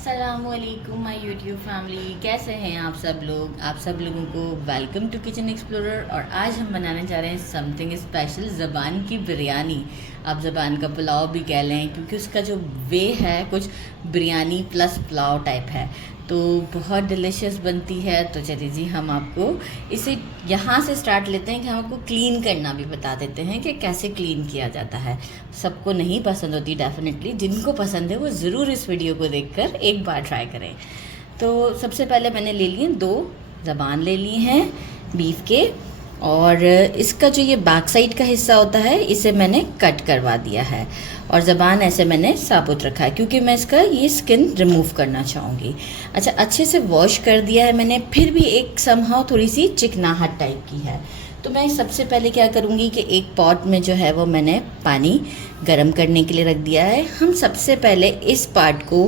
अस्सलामुअलैकुम my YouTube family, कैसे हैं आप सब लोग। आप सब लोगों को वेलकम टू किचन एक्सप्लोरर। और आज हम बनाने जा रहे हैं समथिंग स्पेशल, ज़बान की बिरयानी। आप ज़बान का पुलाव भी कह लें, क्योंकि उसका जो वे है कुछ बिरयानी प्लस पुलाव टाइप है, तो बहुत डिलीशियस बनती है। तो चलिए जी, हम आपको इसे यहाँ से स्टार्ट लेते हैं कि हम आपको क्लीन करना भी बता देते हैं कि कैसे क्लीन किया जाता है। सबको नहीं पसंद होती डेफिनेटली, जिनको पसंद है वो ज़रूर इस वीडियो को देखकर एक बार ट्राई करें। तो सबसे पहले मैंने ले लिए 2 ज़बान ले ली हैं बीफ के, और इसका जो ये बैक साइड का हिस्सा होता है इसे मैंने कट करवा दिया है, और ज़बान ऐसे मैंने साबुत रखा है क्योंकि मैं इसका ये स्किन रिमूव करना चाहूँगी। अच्छा, अच्छे से वॉश कर दिया है मैंने, फिर भी एक समहाउ थोड़ी सी चिकनाहट टाइप की है। तो मैं सबसे पहले क्या करूँगी कि एक पॉट में जो है वो मैंने पानी गर्म करने के लिए रख दिया है। हम सबसे पहले इस पार्ट को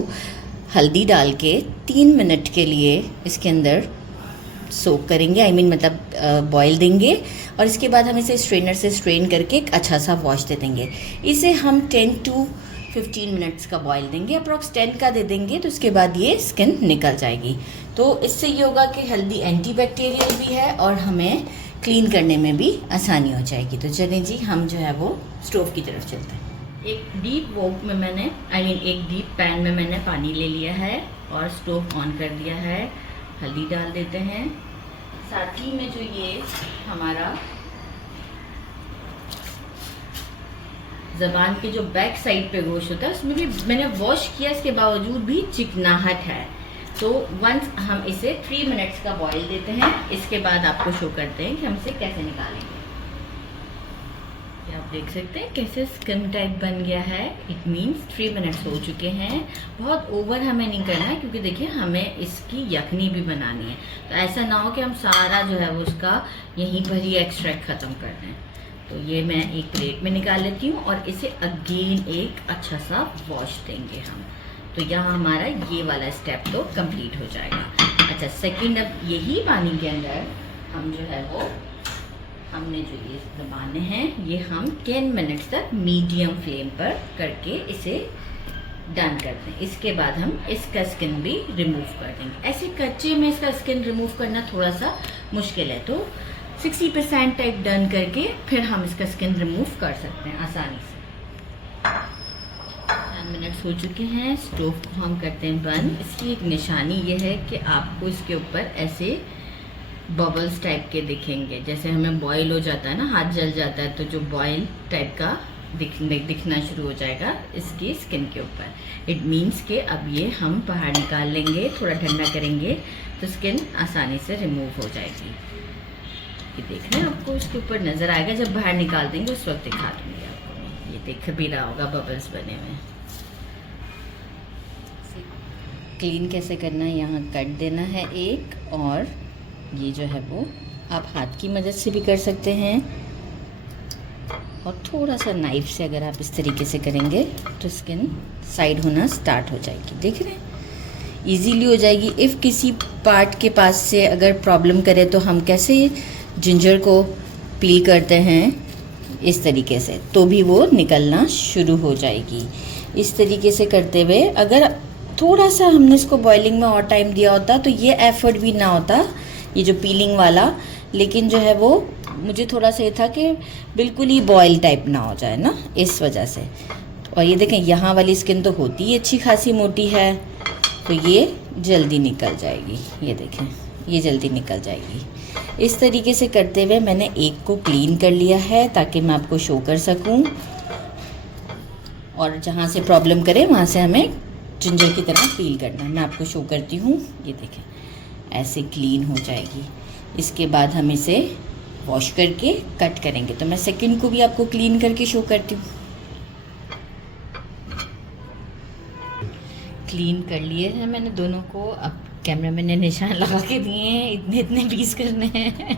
हल्दी डाल के 3 मिनट के लिए इसके अंदर सोक करेंगे, मतलब बॉईल देंगे, और इसके बाद हम इसे स्ट्रेनर से स्ट्रेन करके एक अच्छा सा वॉश दे देंगे। इसे हम 10 to 15 मिनट्स का बॉईल देंगे, अप्रॉक्स 10 का दे देंगे, तो उसके बाद ये स्किन निकल जाएगी। तो इससे ये होगा कि हल्दी एंटीबैक्टीरियल भी है और हमें क्लीन करने में भी आसानी हो जाएगी। तो चलें जी, हम जो है वो स्टोव की तरफ चलते हैं। एक डीप वोक में मैंने एक डीप पैन में मैंने पानी ले लिया है और स्टोव ऑन कर दिया है। हल्दी डाल देते हैं, साथ ही में जो ये हमारा ज़बान के जो बैक साइड पे गोश्त होता है उसमें भी मैंने वॉश किया, इसके बावजूद भी चिकनाहट है। तो वंस हम इसे 3 मिनट्स का बॉईल देते हैं, इसके बाद आपको शो करते हैं कि हम इसे कैसे निकालेंगे। आप देख सकते हैं कैसे स्किन टाइप बन गया है। इट मीन्स 3 मिनट्स हो चुके हैं। बहुत ओवर हमें नहीं करना है, क्योंकि देखिए हमें इसकी यखनी भी बनानी है, तो ऐसा ना हो कि हम सारा जो है वो उसका यहीं पर ही एक्सट्रैक्ट ख़त्म कर दें। तो ये मैं एक प्लेट में निकाल लेती हूँ और इसे अगेन एक अच्छा सा वॉश देंगे हम। तो यहाँ हमारा ये वाला स्टेप तो कंप्लीट हो जाएगा। अच्छा, सेकंड, अब यही पानी के अंदर हम जो है वो हमने जो ये ज़बानें हैं ये हम 10 मिनट्स तक मीडियम फ्लेम पर करके इसे डन करते हैं। इसके बाद हम इसका स्किन भी रिमूव कर देंगे। ऐसे कच्चे में इसका स्किन रिमूव करना थोड़ा सा मुश्किल है, तो 60% टाइप डन करके फिर हम इसका स्किन रिमूव कर सकते हैं आसानी से। 10 मिनट्स हो चुके हैं, स्टोव को हम करते हैं बंद। इसकी एक निशानी ये है कि आपको इसके ऊपर ऐसे बबल्स टाइप के दिखेंगे, जैसे हमें बॉईल हो जाता है ना, हाथ जल जाता है, तो जो बॉईल टाइप का दिखना शुरू हो जाएगा इसकी स्किन के ऊपर। इट मीन्स कि अब ये हम बाहर निकाल लेंगे, थोड़ा ठंडा करेंगे तो स्किन आसानी से रिमूव हो जाएगी। ये देख रहे हैं, आपको इसके ऊपर नज़र आएगा, जब बाहर निकाल देंगे उस वक्त दिखा दूँगी आपको। ये देख भी रहा होगा बबल्स बने हुए। क्लीन कैसे करना है, यहाँ कट देना है एक, और ये जो है वो आप हाथ की मदद से भी कर सकते हैं, और थोड़ा सा नाइफ से अगर आप इस तरीके से करेंगे तो स्किन साइड होना स्टार्ट हो जाएगी। देख रहे हैं, इजीली हो जाएगी। इफ़ किसी पार्ट के पास से अगर प्रॉब्लम करे तो हम कैसे जिंजर को पील करते हैं इस तरीके से, तो भी वो निकलना शुरू हो जाएगी। इस तरीके से करते हुए अगर थोड़ा सा हमने इसको बॉइलिंग में और टाइम दिया होता तो ये एफर्ट भी ना होता, ये जो पीलिंग वाला। लेकिन जो है वो मुझे थोड़ा सा ये था कि बिल्कुल ही बॉयल टाइप ना हो जाए ना, इस वजह से। और ये देखें, यहाँ वाली स्किन तो होती ही अच्छी खासी मोटी है, तो ये जल्दी निकल जाएगी। ये देखें, ये जल्दी निकल जाएगी। इस तरीके से करते हुए मैंने एक को क्लीन कर लिया है ताकि मैं आपको शो कर सकूं, और जहाँ से प्रॉब्लम करे वहाँ से हमें जिंजर की तरह पील करना है। मैं आपको शो करती हूँ, ये देखें ऐसे क्लीन हो जाएगी। इसके बाद हम इसे वॉश करके कट करेंगे। तो मैं सेकंड को भी आपको क्लीन करके शो करती हूँ। क्लीन कर लिए हैं मैंने दोनों को। अब कैमरा मैन ने निशान लगा के दिए हैं, इतने इतने पीस करने हैं।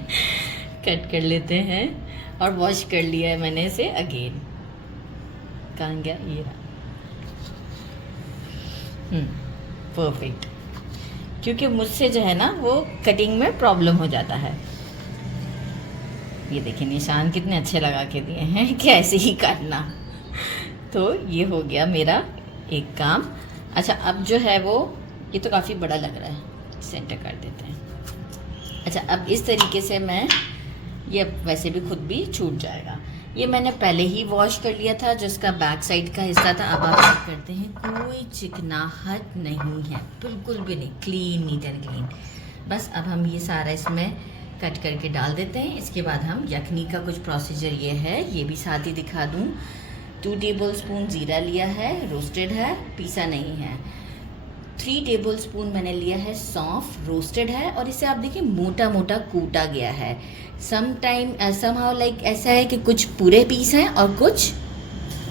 कट कर लेते हैं, और वॉश कर लिया है मैंने इसे अगेन। कहाँ गया ये? परफेक्ट, क्योंकि मुझसे जो है ना वो कटिंग में प्रॉब्लम हो जाता है। ये देखिए निशान कितने अच्छे लगा के दिए हैं कि ऐसे ही काटना। तो ये हो गया मेरा एक काम। अच्छा, अब जो है वो ये तो काफ़ी बड़ा लग रहा है, सेंटर कर देते हैं। अच्छा, अब इस तरीके से मैं ये वैसे भी खुद भी छूट जाएगा। ये मैंने पहले ही वॉश कर लिया था, जो इसका बैक साइड का हिस्सा था। अब आप चेक करते हैं, कोई चिकनाहट नहीं है, बिल्कुल भी नहीं, क्लीन, नीट एंड क्लीन। बस अब हम ये सारा इसमें कट करके डाल देते हैं। इसके बाद हम यखनी का कुछ प्रोसीजर ये है, ये भी साथ ही दिखा दूँ। 2 टेबलस्पून ज़ीरा लिया है, रोस्टेड है, पीसा नहीं है। 3 टेबलस्पून मैंने लिया है सौंफ, रोस्टेड है, और इसे आप देखिए मोटा मोटा कूटा गया है। समहाउ लाइक ऐसा है कि कुछ पूरे पीस हैं और कुछ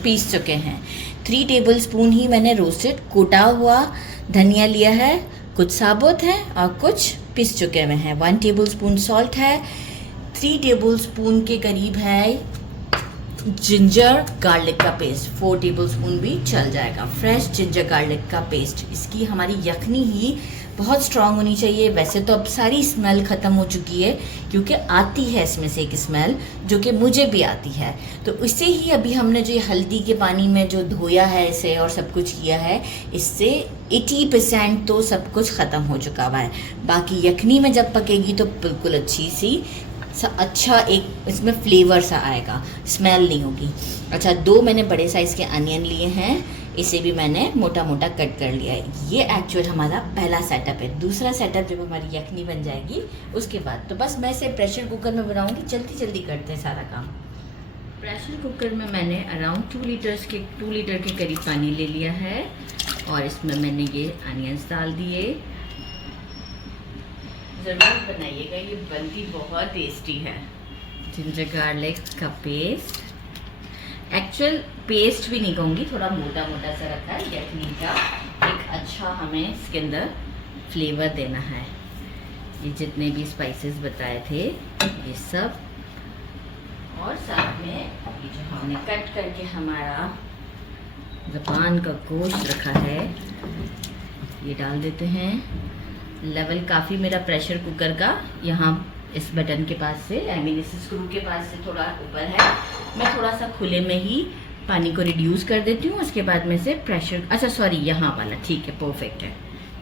पीस चुके हैं। 3 टेबलस्पून ही मैंने रोस्टेड कूटा हुआ धनिया लिया है, कुछ साबुत है और कुछ पीस चुके हुए हैं। 1 टेबलस्पून सॉल्ट है। 3 टेबलस्पून के करीब है जिंजर गार्लिक का पेस्ट, 4 टेबलस्पून भी चल जाएगा। फ्रेश जिंजर गार्लिक का पेस्ट। इसकी हमारी यखनी ही बहुत स्ट्रांग होनी चाहिए। वैसे तो अब सारी स्मेल ख़त्म हो चुकी है, क्योंकि आती है इसमें से एक स्मेल जो कि मुझे भी आती है। तो इससे ही अभी हमने जो हल्दी के पानी में जो धोया है इसे और सब कुछ किया है, इससे 80% तो सब कुछ ख़त्म हो चुका हुआ है। बाकी यखनी में जब पकेगी तो बिल्कुल अच्छी सी अच्छा एक इसमें फ्लेवर सा आएगा, स्मेल नहीं होगी। अच्छा, 2 मैंने बड़े साइज़ के अनियन लिए हैं, इसे भी मैंने मोटा मोटा कट कर लिया है। ये एक्चुअल हमारा पहला सेटअप है। दूसरा सेटअप जब हमारी यखनी बन जाएगी उसके बाद तो बस मैं इसे प्रेशर कुकर में बनाऊंगी। जल्दी जल्दी करते हैं सारा काम। प्रेशर कुकर में मैंने अराउंड 2 लीटर के करीब पानी ले लिया है, और इसमें मैंने ये अनियंस डाल दिए। ज़रूर बनाइएगा, ये बनती बहुत टेस्टी है। जिंजर गार्लिक का पेस्ट, एक्चुअल पेस्ट भी नहीं कहूँगी, थोड़ा मोटा मोटा सा रखा है यखनी का। एक अच्छा हमें इसके अंदर फ्लेवर देना है। ये जितने भी स्पाइसेस बताए थे ये सब, और साथ में ये जो हमने कट करके हमारा ज़बान का गोश्त रखा है ये डाल देते हैं। लेवल काफ़ी मेरा प्रेशर कुकर का यहाँ इस बटन के पास से, आई मीन इस स्क्रू के पास से थोड़ा ऊपर है। मैं थोड़ा सा खुले में ही पानी को रिड्यूस कर देती हूँ। उसके बाद में से प्रेशर, अच्छा सॉरी, यहाँ वाला ठीक है, परफेक्ट है।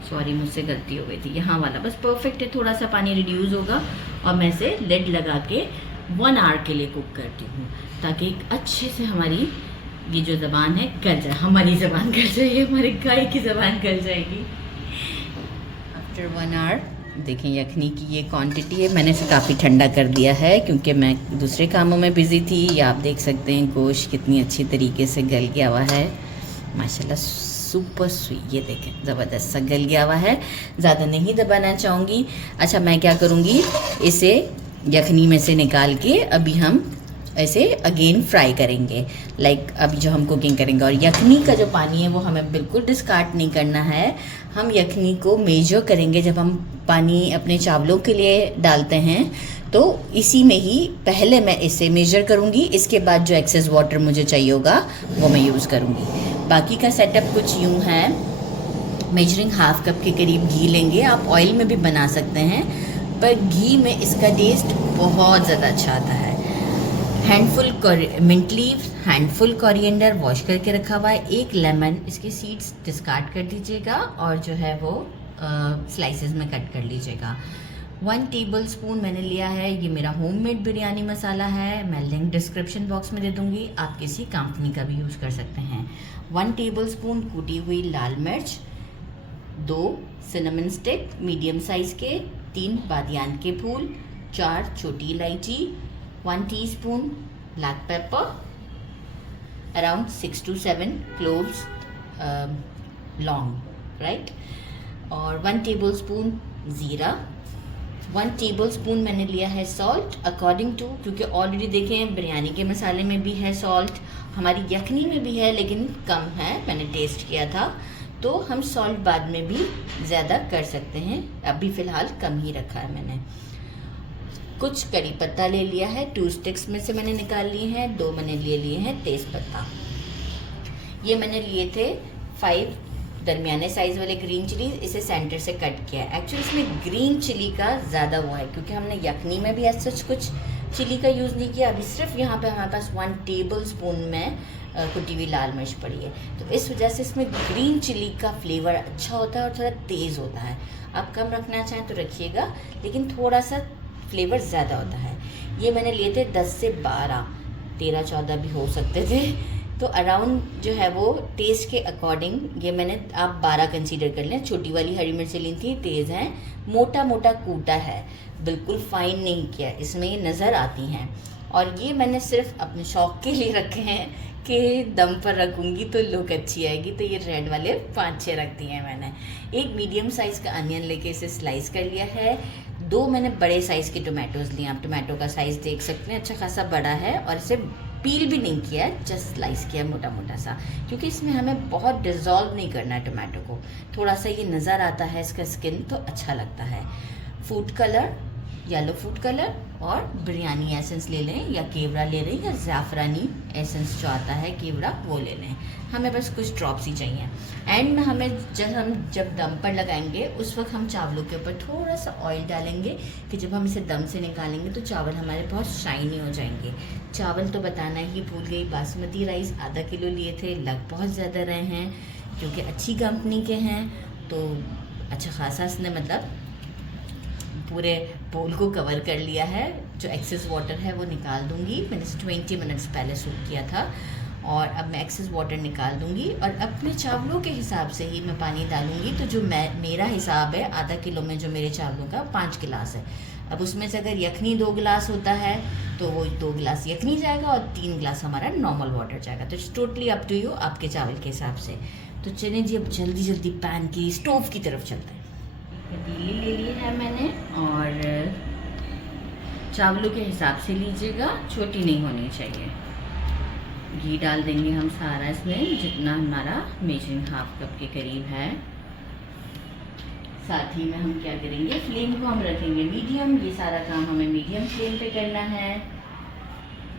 सॉरी, मुझसे गलती हो गई थी, यहाँ वाला बस परफेक्ट है। थोड़ा सा पानी रिड्यूस होगा और मैं इसे लिड लगा के 1 आवर के लिए कुक करती हूँ, ताकि अच्छे से हमारी ये जो ज़बान है गल जाए। हमारी ज़बान गल जाएगी, हमारे गाय की ज़बान गल जाएगी। आफ्टर 1 आवर देखें यखनी की ये क्वांटिटी है। मैंने इसे काफ़ी ठंडा कर दिया है क्योंकि मैं दूसरे कामों में बिज़ी थी। ये आप देख सकते हैं गोश्त कितनी अच्छी तरीके से गल गया हुआ है, माशाल्लाह सुपर स्वीट। ये देखें ज़बरदस्त सा गल गया हुआ है। ज़्यादा नहीं दबाना चाहूँगी। अच्छा, मैं क्या करूँगी, इसे यखनी में से निकाल के अभी हम ऐसे अगेन फ्राई करेंगे, लाइक अभी जो हम कुकिंग करेंगे। और यखनी का जो पानी है वो हमें बिल्कुल डिस्कार्ड नहीं करना है। हम यखनी को मेजर करेंगे। जब हम पानी अपने चावलों के लिए डालते हैं तो इसी में ही पहले मैं इसे मेजर करूँगी, इसके बाद जो एक्सेस वाटर मुझे चाहिए होगा वो मैं यूज़ करूँगी। बाकी का सेटअप कुछ यूँ है। मेजरिंग 1/2 कप के करीब घी लेंगे। आप ऑयल में भी बना सकते हैं, पर घी में इसका टेस्ट बहुत ज़्यादा अच्छा आता है। Handful mint leaves, handful coriander wash करके रखा हुआ है। 1 लेमन, इसके सीड्स डिस्कार्ड कर दीजिएगा और जो है वो स्लाइसेस में कट कर लीजिएगा। 1 टेबलस्पून मैंने लिया है, ये मेरा होममेड बिरयानी मसाला है। मैं लिंक डिस्क्रिप्शन बॉक्स में दे दूँगी, आप किसी कंपनी का भी यूज़ कर सकते हैं। 1 टेबलस्पून कूटी हुई लाल मिर्च, 2 सिनेमन स्टिक मीडियम साइज़ के, 3 बादियान के फूल, 4 छोटी इलायची, 1 teaspoon black pepper, around 6 to 7 cloves long, right, और 1 टेबलस्पून ज़ीरा, 1 टेबलस्पून मैंने लिया है सॉल्ट अकॉर्डिंग टू, क्योंकि ऑलरेडी देखें बिरयानी के मसाले में भी है सॉल्ट, हमारी यखनी में भी है लेकिन कम है, मैंने टेस्ट किया था। तो हम सॉल्ट बाद में भी ज़्यादा कर सकते हैं, अभी फ़िलहाल कम ही रखा है मैंने। कुछ करी पत्ता ले लिया है, 2 स्टिक्स में से मैंने निकाल लिए हैं। 2 मैंने लिए हैं तेज़ पत्ता। ये मैंने लिए थे 5 दरमियाने साइज़ वाले ग्रीन चिली, इसे सेंटर से कट किया है। एक्चुअली इसमें ग्रीन चिली का ज़्यादा वो है क्योंकि हमने यखनी में भी ऐसा कुछ चिली का यूज़ नहीं किया। अभी सिर्फ यहाँ पे हमारे पास 1 टेबलस्पून में कुटी हुई लाल मिर्च पड़ी है। तो इस वजह से इसमें ग्रीन चिली का फ्लेवर अच्छा होता है और थोड़ा तेज़ होता है। आप कम रखना चाहें तो रखिएगा, लेकिन थोड़ा सा फ्लेवर ज़्यादा होता है। ये मैंने लिए थे 10 से 12, 13-14 भी हो सकते थे। तो अराउंड जो है वो टेस्ट के अकॉर्डिंग ये मैंने, आप 12 कंसीडर कर लें। छोटी वाली हरी मिर्चें ली थी, तेज़ हैं, मोटा मोटा कूटा है, बिल्कुल फाइन नहीं किया, इसमें ये नज़र आती हैं। और ये मैंने सिर्फ अपने शौक़ के लिए रखे हैं कि दम पर रखूँगी तो लुक अच्छी आएगी, तो ये रेड वाले 5-6 रख दिए हैं मैंने। एक मीडियम साइज़ का अनियन लेके इसे स्लाइस कर लिया है। 2 मैंने बड़े साइज़ के टोमेटोज़ लिए, आप टोमेटो का साइज़ देख सकते हैं, अच्छा खासा बड़ा है। और इसे पील भी नहीं किया है, जस्ट स्लाइस किया मोटा मोटा सा, क्योंकि इसमें हमें बहुत डिज़ोल्व नहीं करना है टोमेटो को। थोड़ा सा ये नज़र आता है इसका स्किन, तो अच्छा लगता है। Food colour, yellow food colour और बिरयानी एसेंस ले लें, या केवड़ा ले लें, या ज़ाफ़रानी एसेंस जो आता है केवड़ा वो ले लें। हमें बस कुछ ड्रॉप्स ही चाहिए। एंड में हमें जब दम पर लगाएंगे उस वक्त हम चावलों के ऊपर थोड़ा सा ऑयल डालेंगे कि जब हम इसे दम से निकालेंगे तो चावल हमारे बहुत शाइनी हो जाएंगे। चावल तो बताना ही भूल गई, बासमती राइस आधा किलो लिए थे, लग बहुत ज़्यादा रहे हैं क्योंकि अच्छी कंपनी के हैं, तो अच्छा खासा इसने मतलब पूरे बोल को कवर कर लिया है। जो एक्सेस वाटर है वो निकाल दूंगी, मैंने इसे 20 मिनट्स पहले सूख किया था, और अब मैं एक्सेस वाटर निकाल दूंगी। और अपने चावलों के हिसाब से ही मैं पानी डालूंगी। तो जो मेरा हिसाब है, आधा किलो में जो मेरे चावलों का 5 गिलास है। अब उसमें से अगर यखनी 2 गिलास होता है तो वो 2 गिलास यखनी जाएगा और 3 गिलास हमारा नॉर्मल वाटर जाएगा। तो it's totally up to you, आपके चावल के हिसाब से। तो चलिए जी, अब जल्दी जल्दी पैन की स्टोव की तरफ चलते हैं। पतीली ले ली है मैंने, और चावलों के हिसाब से लीजिएगा, छोटी नहीं होनी चाहिए। घी डाल देंगे हम सारा इसमें, जितना हमारा मेजरिंग हाफ कप के करीब है। साथ ही में हम क्या करेंगे, फ्लेम को हम रखेंगे मीडियम। ये सारा काम हमें मीडियम फ्लेम पे करना है।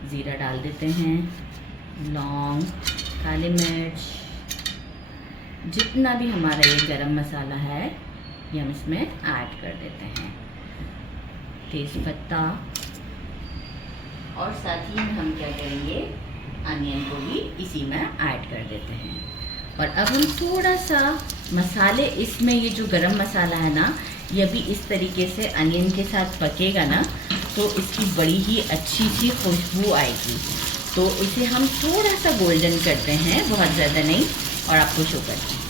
ज़ीरा डाल देते हैं, लौंग, काली मिर्च, जितना भी हमारा ये गरम मसाला है ये हम इसमें ऐड कर देते हैं, तेज़पत्ता, और साथ ही में हम क्या करेंगे, अनियन को भी इसी में ऐड कर देते हैं। और अब हम थोड़ा सा मसाले, इसमें ये जो गरम मसाला है ना, ये भी इस तरीके से अनियन के साथ पकेगा ना तो इसकी बड़ी ही अच्छी सी खुशबू आएगी। तो इसे हम थोड़ा सा गोल्डन करते हैं, बहुत ज़्यादा नहीं, और आपको शो करते हैं।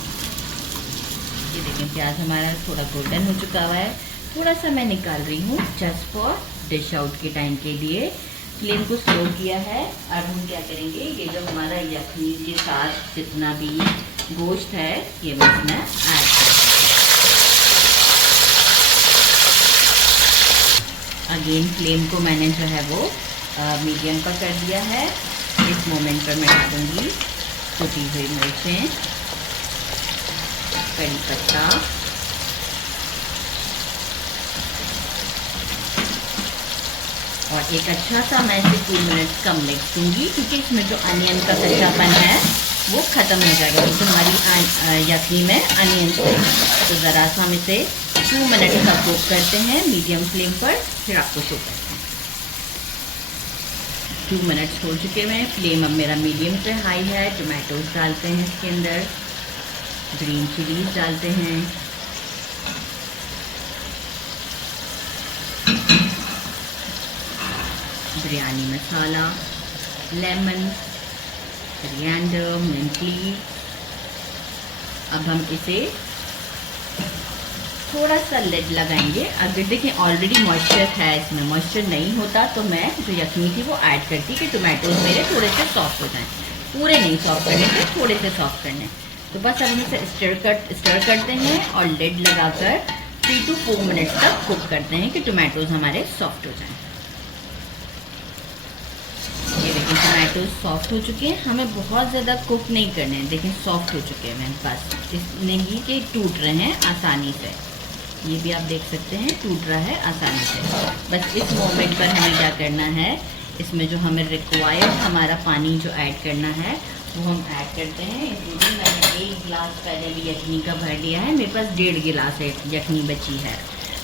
ये देखें, प्याज हमारा थोड़ा गोल्डन हो चुका हुआ है। थोड़ा सा मैं निकाल रही हूँ जस्ट फॉर डिश आउट के टाइम के लिए। फ्लेम को स्लो किया है। अब हम क्या करेंगे, ये जो हमारा यखनी के साथ जितना भी गोश्त है ये मैं इसमें ऐड कर दूँगी। अगेन फ्लेम को मैंने जो है वो मीडियम पर कर दिया है। इस मोमेंट पर मैं डालूँगी कुटी हुई मिर्चें, कड़ी पत्ता, और एक अच्छा सा मैं इसे 2 मिनट कम मिक्स दूँगी, क्योंकि इसमें जो अनियन का कच्चापन है वो ख़त्म हो जाएगा, क्योंकि हमारी यखनी में अनियन है। तो ज़रा सा हम इसे 2 मिनट का कुक करते हैं मीडियम फ्लेम पर, फिर आपको शो करते हैं। 2 मिनट्स हो चुके हैं, फ्लेम अब मेरा मीडियम पे हाई है। टोमेटोज डालते हैं इसके अंदर, ग्रीन चिलीज डालते हैं, बिरयानी मसाला, लेमन, कोरिएंडर, मिंट लीफ। अब हम इसे थोड़ा सा लिड लगाएंगे। अगर देखें ऑलरेडी मॉइस्चर है इसमें, मॉइस्चर नहीं होता तो मैं जो यखनी थी वो ऐड करती कि टोमेटोज मेरे थोड़े से सॉफ्ट हो जाएं। पूरे नहीं सॉफ्ट करने थे, थोड़े से सॉफ्ट करने। तो बस अब इसे स्टर करते हैं और लिड लगाकर 3 to 4 मिनट्स तक कुक करते हैं कि टोमेटोज हमारे सॉफ्ट हो जाएं। ये देखिए टोमेटोज सॉफ्ट हो चुके हैं, हमें बहुत ज़्यादा कुक नहीं करने हैं। देखें सॉफ्ट हो चुके हैं, मैंने बस इसमें ही कि टूट रहे हैं आसानी से। ये भी आप देख सकते हैं टूट रहा है आसानी से। बस इस मोमेंट पर हमें क्या करना है, इसमें जो हमें रिक्वायर्ड हमारा पानी जो ऐड करना है वो हम ऐड करते हैं। इसलिए मैंने 1 गिलास पहले भी यखनी का भर लिया है, मेरे पास 1.5 गिलास है यखनी बची है।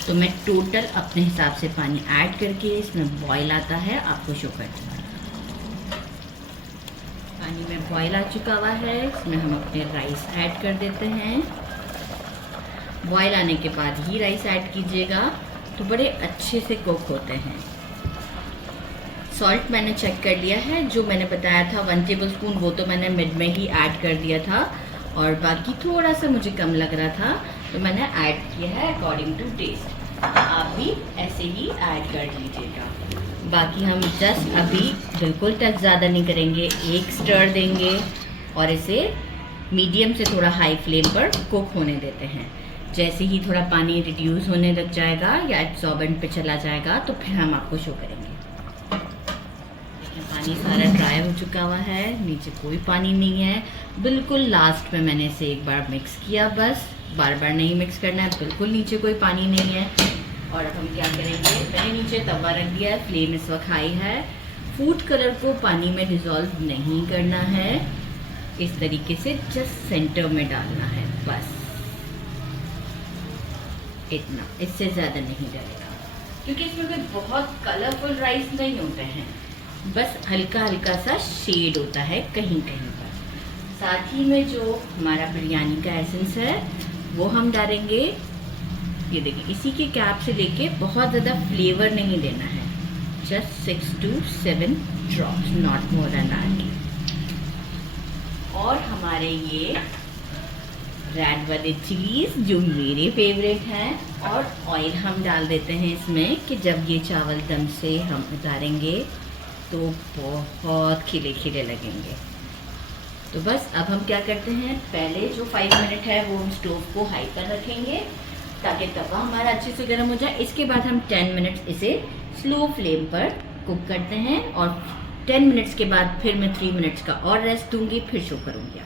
तो मैं टोटल अपने हिसाब से पानी ऐड करके इसमें बॉयल आता है आपको शो करती हूँ। पानी पानी में बॉयल आ चुका हुआ है, इसमें हम अपने राइस ऐड कर देते हैं। बॉयल आने के बाद ही राइस ऐड कीजिएगा, तो बड़े अच्छे से कुक होते हैं। सॉल्ट मैंने चेक कर लिया है, जो मैंने बताया था 1 टेबलस्पून, वो तो मैंने मिड में ही ऐड कर दिया था, और बाकी थोड़ा सा मुझे कम लग रहा था तो मैंने ऐड किया है अकॉर्डिंग टू टेस्ट। आप भी ऐसे ही ऐड कर लीजिएगा। बाकी हम जस्ट अभी बिल्कुल टच ज़्यादा नहीं करेंगे, एक स्टर देंगे और इसे मीडियम से थोड़ा हाई फ्लेम पर कुक होने देते हैं। जैसे ही थोड़ा पानी रिड्यूस होने लग जाएगा या एब्जॉर्बेंट पे चला जाएगा तो फिर हम आपको शो करेंगे। पानी सारा ड्राई हो चुका हुआ है, नीचे कोई पानी नहीं है। बिल्कुल लास्ट में मैंने इसे एक बार मिक्स किया, बस बार बार नहीं मिक्स करना है, बिल्कुल नीचे कोई पानी नहीं है। और अब हम क्या करेंगे, मैंने नीचे तवा रख दिया है, फ्लेम इस वक्त हाई है। फूड कलर को पानी में डिज़ोल्व नहीं करना है, इस तरीके से जस्ट सेंटर में डालना है, बस इतना, इससे ज़्यादा नहीं डलेगा, क्योंकि इसमें कोई बहुत कलरफुल राइस नहीं होते हैं, बस हल्का हल्का सा शेड होता है कहीं कहीं पर। साथ ही में जो हमारा बिरयानी का एसेंस है वो हम डालेंगे। ये देखिए, इसी के कैप से लेके बहुत ज़्यादा फ्लेवर नहीं देना है, just 6 to 7 drops, not more than that. और हमारे ये रेड वाले चिलीज जो मेरे फेवरेट हैं, और ऑयल हम डाल देते हैं इसमें कि जब ये चावल दम से हम उतारेंगे तो बहुत खिले खिले लगेंगे। तो बस अब हम क्या करते हैं, पहले जो 5 मिनट है वो हम स्टोव को हाई पर रखेंगे ताकि तवा हमारा अच्छे से गर्म हो जाए। इसके बाद हम 10 मिनट इसे स्लो फ्लेम पर कुक करते हैं, और 10 मिनट्स के बाद फिर मैं 3 मिनट्स का और रेस्ट दूंगी, फिर शो करूँगी।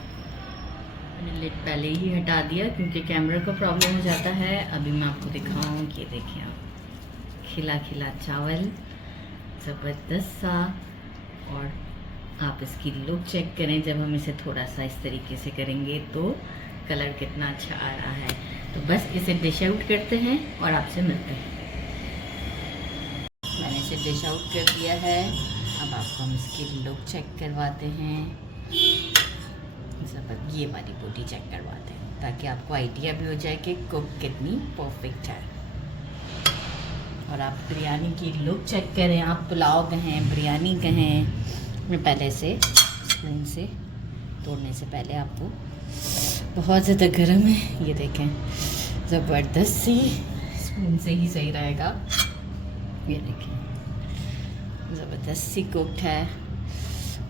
मैंने लिड पहले ही हटा दिया क्योंकि कैमरा का प्रॉब्लम हो जाता है। अभी मैं आपको दिखाऊँ कि देखिए आप, खिला खिला चावल ज़बरदस्त सा, और आप इसकी लुक चेक करें, जब हम इसे थोड़ा सा इस तरीके से करेंगे तो कलर कितना अच्छा आ रहा है। तो बस इसे डिश आउट करते हैं और आपसे मिलते हैं। मैंने इसे डिश आउट कर दिया है, अब आपको हम इसकी लुक चेक करवाते हैं, ये वाली बोटी चेक करवाते हैं ताकि आपको आइडिया भी हो जाए कि कुक कितनी परफेक्ट है। और आप बिरयानी की लुक चेक करें, आप पुलाव कहें, बिरयानी कहें। मैं पहले से स्पून से तोड़ने से पहले आपको, बहुत ज़्यादा गर्म है, ये देखें, ज़बरदस्त सी, स्पून से ही सही रहेगा। ये देखें, ज़बरदस्त सी कुक्ड है,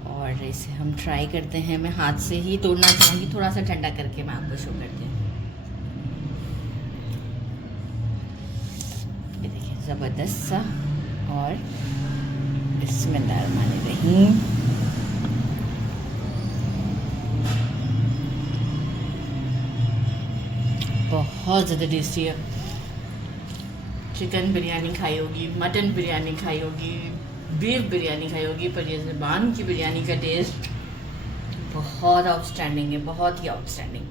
और इसे हम ट्राई करते हैं। मैं हाथ से ही तोड़ना चाहूँगी, थोड़ा सा ठंडा करके मैं आपको शो करती हूँ। ये देखिए, ज़बरदस्त सा, और बिस्मिल्लाहिर्रहमानिर्रहीम। बहुत ज़्यादा टेस्टी है। चिकन बिरयानी खाई होगी, मटन बिरयानी खाई होगी, बीफ बिरयानी खाई होगी, पर ये ज़बान की बिरयानी का टेस्ट बहुत आउटस्टैंडिंग है, बहुत ही आउटस्टैंडिंग।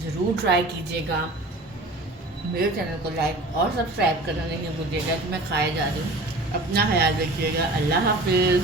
ज़रूर ट्राई कीजिएगा। मेरे चैनल को लाइक और सब्सक्राइब करना नहीं भूलिएगा कि मैं खाए जा रही हूँ। अपना ख्याल रखिएगा। अल्लाह हाफिज़।